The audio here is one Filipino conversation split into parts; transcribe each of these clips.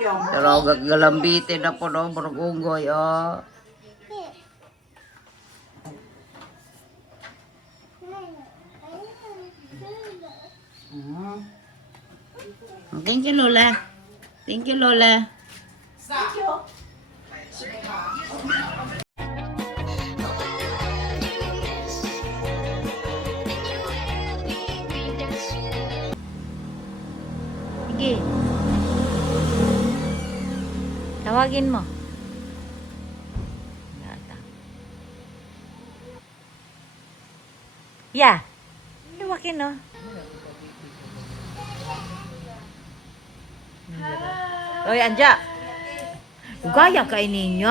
Pero galambitin na po no, murag unggoy, oh. Thank you, Lola. Thank you, Lola. Thank you. Sige. Tawagin mo. Yeah. Tawagin, no? Oy, Anja. Gaya kay ninyo.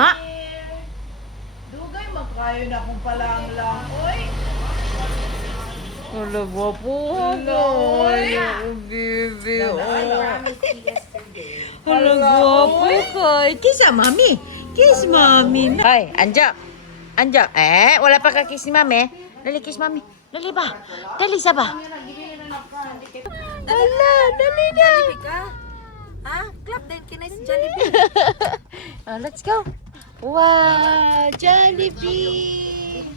Dugay magkayo na kung palang lang. Oy. Wala gwapo ako. Baby, oh. Wala gwapo kay. Kiss mami. Kiss mami. Ay, Anja. Anja. Wala pa ka kiss ni mami. Dali kiss mami. Dali ba? Dali sa ba? Ala, dali na. Ah, clap din kinay si Jollibee. Let's go. Wow, Jollibee.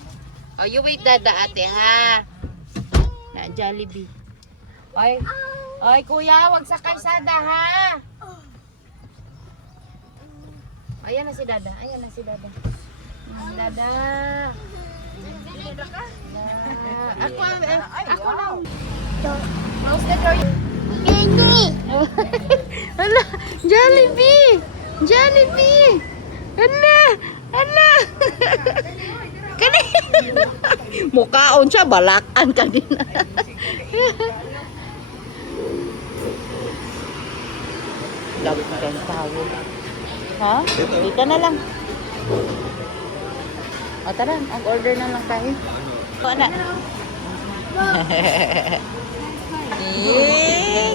Oh, you wait dada ate ha. Na Jollibee. Ay, ay kuya, wag sakay sada ha. Ayan na si dada. Ayan na si dada. Dada. Dada ka? Ako lang. How's the door? Hala, Jollibee! Jollibee! Hala! Hala! Kanina! Mukhaon siya, balakan kanina. Lagi kang tao. Ha? Dito na lang. O tara, ang order na lang tayo. O na.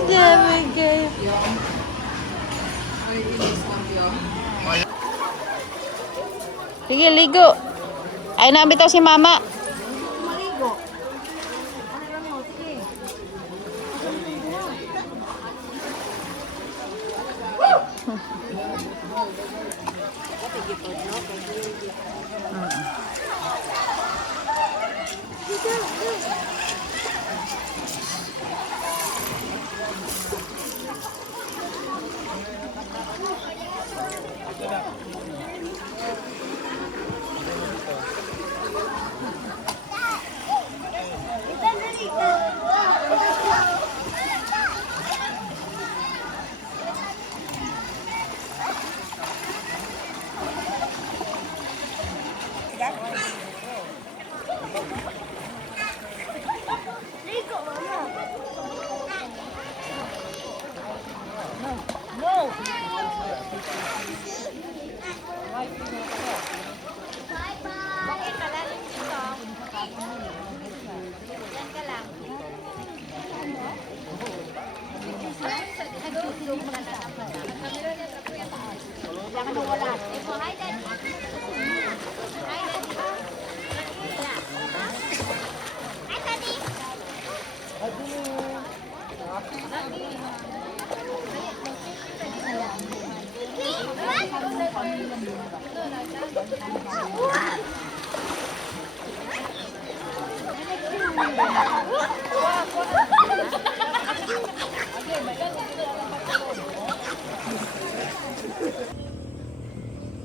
Dami kayo. Sige, ligo. Ay, nabitaw si mama. Maligo. Ano lang mo? Sige.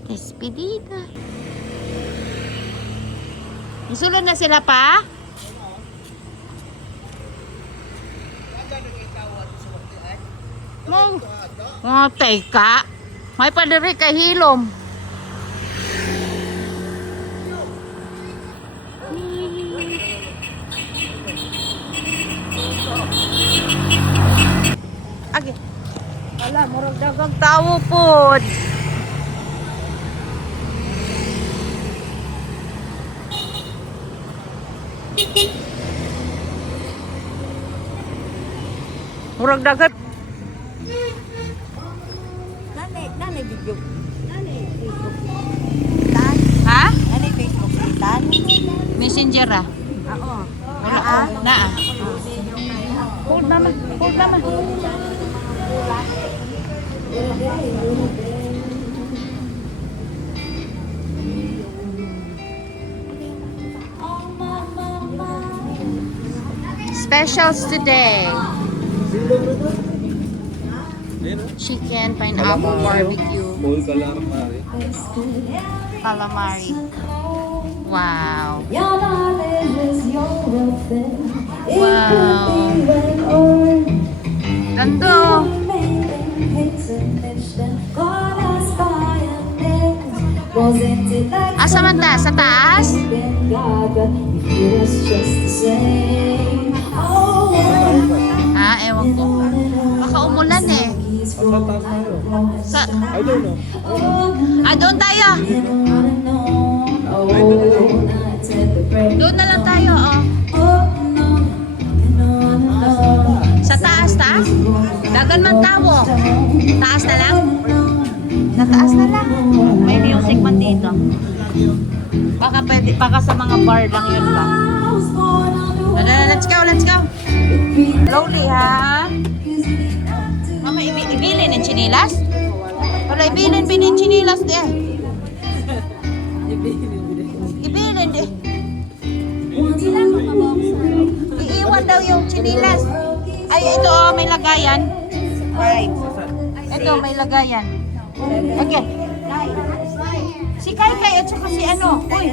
Despedida. Isulod na sila pa? Oh, teka. May padiri kay hilom. Agi. Wala, murag dagang tawo pod. Murag dagat. Nani video. Nani Facebook. Tan. Ha? Nani Facebook. Tan. Messenger ah. Oo. Wala. Naa. Hold mama. Hold mama. Specials today. Chicken, pineapple, barbecue, Full calamari. calamari. Wow. Ganda. Asa man ta? Sa taas? Ha? Ewan ko. Baka umulan eh. Saan taas tayo? Sa... I don't know. doon tayo. Doon na lang tayo, oh. Sa taas, taas? Dagan man tawo. Taas na lang? Sa taas na lang. May music man dito. Baka pwede, baka sa mga bar lang yun ba? Let's go, let's go. Slowly, ha? Mama, ibilin ng chinilas? Wala, ibilin ng chinilas di eh. Ibilin di. Iiwan daw yung chinilas. Ay, ito oh, may lagayan. Right. Ito, may lagayan. Okay. Si Kai Kai at saka si ano? Uy.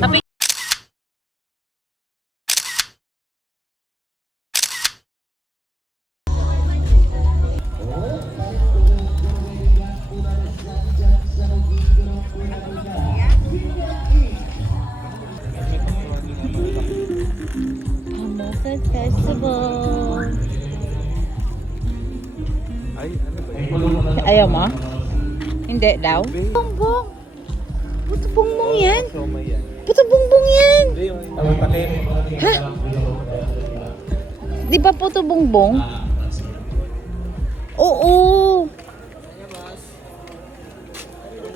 Tapi Hamilton Festival. Ay, ano ba yun? Ayaw mo? Hindi daw? Bongbong. Puto bongbong yan. So, may yan. Puto bongbong yan. Hindi, yung takip. Ha? Di ba puto bongbong? Oo.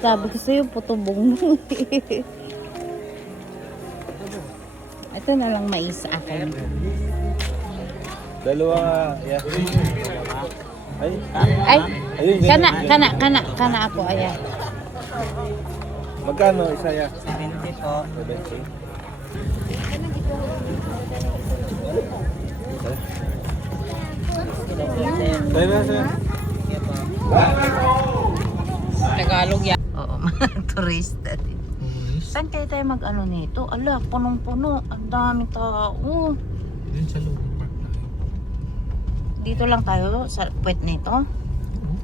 Sabi ko sa'yo, puto bongbong. Ito na lang mais sa akin. Dalawa, yeah. Ay, Ay, ayun, yun, kana ako, ayan. magkano isa ya? 70 po. 70. Tayo na, sir. Tagalog yan. Oo, mga turista. Saan kayo tayo mag-ano nito? Ala, punong-puno. Ang daming tao. Yun sa loob ng park na yun. Dito lang tayo sa puwet nito.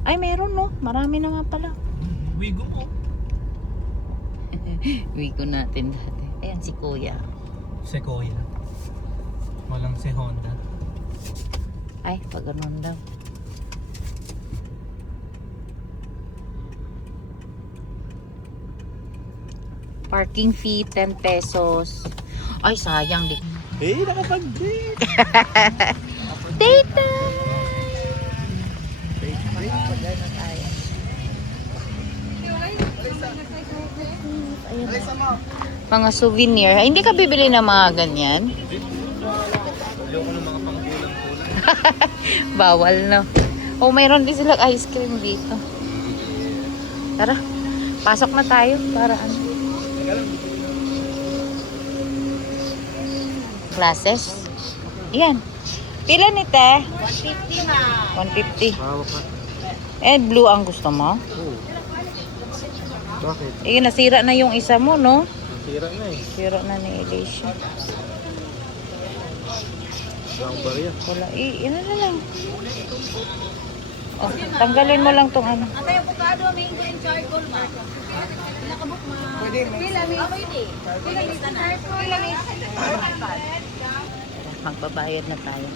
Ay, meron no. Marami na nga pala. Wigo mo. Wigo natin dati. Ayan si Kuya. Sequoia. Walang si Honda. Ay, pag ganun daw. Parking fee, 10 pesos. Ay, sayang. Eh, nakapag-date. Date time! Pag-ano tayo. Mga souvenir. Ay, hindi ka bibili ng mga ganyan? Ayoko ng mga pangkulang-kulang. Bawal no. Oh, mayroon din silang ice cream dito. Tara, pasok na tayo para ano. Classes. Yan. Pila ni te? 150 na. 150. Hawak ka. Eh, blue ang gusto mo? Oo. Bakit? Eh, nasira na yung isa mo, no? Sira na eh. Sira na ni Alicia. Ang barya. Wala. Ano na lang. Oh, tanggalin mo lang tong ano. Atay avocado, mango, and charcoal, ma. Nakabuk, ma. Pwede, pila, ma. Pwede. Pila, ma. Magbabayad na tayo.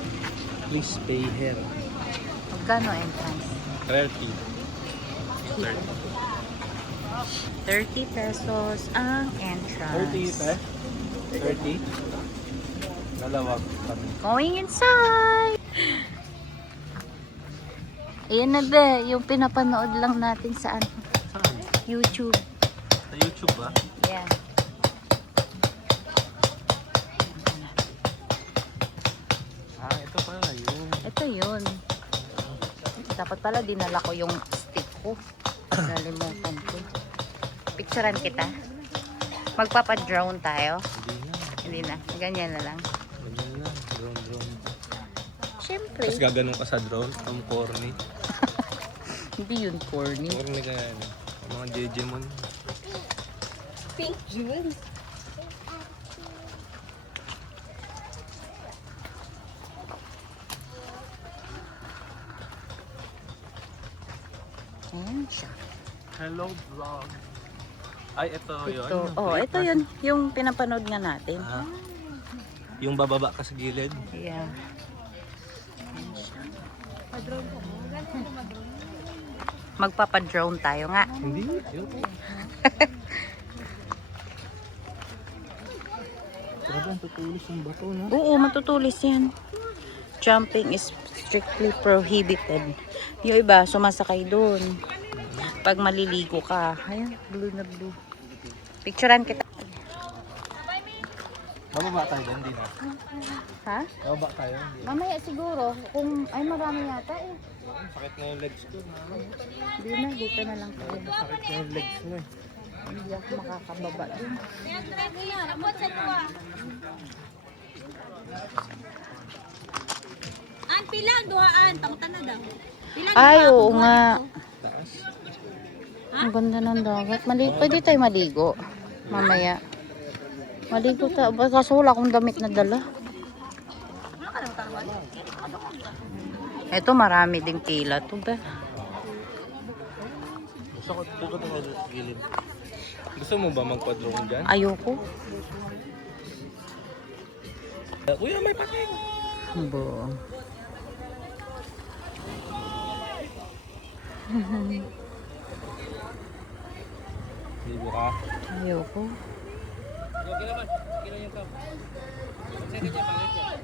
Please pay here. Magkano entrance? 30. 30 pesos ang entrance. 30 eh? 30? Dalawa kami. Going inside! Ayan na be, yung pinapanood lang natin sa ano, Saan? YouTube. Sa YouTube ba? Yeah. Ah, ito pala yun. Ito yun. Dapat pala dinala ko yung stick ko. Nalimutan ko. Picturean kita. Magpapa-drone tayo. Hindi na. Hindi na. Ganyan na lang. Ganyan lang. Drone. Siyempre. Tapos gaganon ka sa drone. Ang corny. Hindi yun corny. Corny ka yan. Ang mga Jejemon. Pink jewel. Ayan siya. Hello vlog. Ay, ito yun. Ito. Oh, ito yun. Yung pinapanood nga natin. Ah, yung bababa ka sa gilid. Yeah. Magpapa-drone tayo nga. Hindi. Yun. Grabe ang tutulis yung bato, no? Oo, matutulis yan. Jumping is strictly prohibited. Yung iba, sumasakay doon. Pag maliligo ka. Ayan, blue na blue. Picturean kita. Bababa tayo doon, hindi na. Ha? Bababa tayo, hindi. Mamaya siguro. Kung, ay marami yata eh. Sakit na yung legs ko. Hindi na, dito na lang tayo. Sakit na yung legs mo eh. Hindi ako makakababa dun. An pilang duhaan, takutan na daw. Pilang Ay, duhaan, oo duhaan nga. dito. Taas. Ang ganda ng dagat. Pwede tayo maligo. Mamaya. Maligo tayo. Kaso wala akong damit na dala. Ito marami ding pila to ba? Gusto ko tukot ako sa gilid. Gusto mo ba magpa-drone dyan? Ayoko. Kuya, may pating! Bo. Ligo ka. Ayoko. Okay naman. Okay na yung cup. Sige, pangit yan.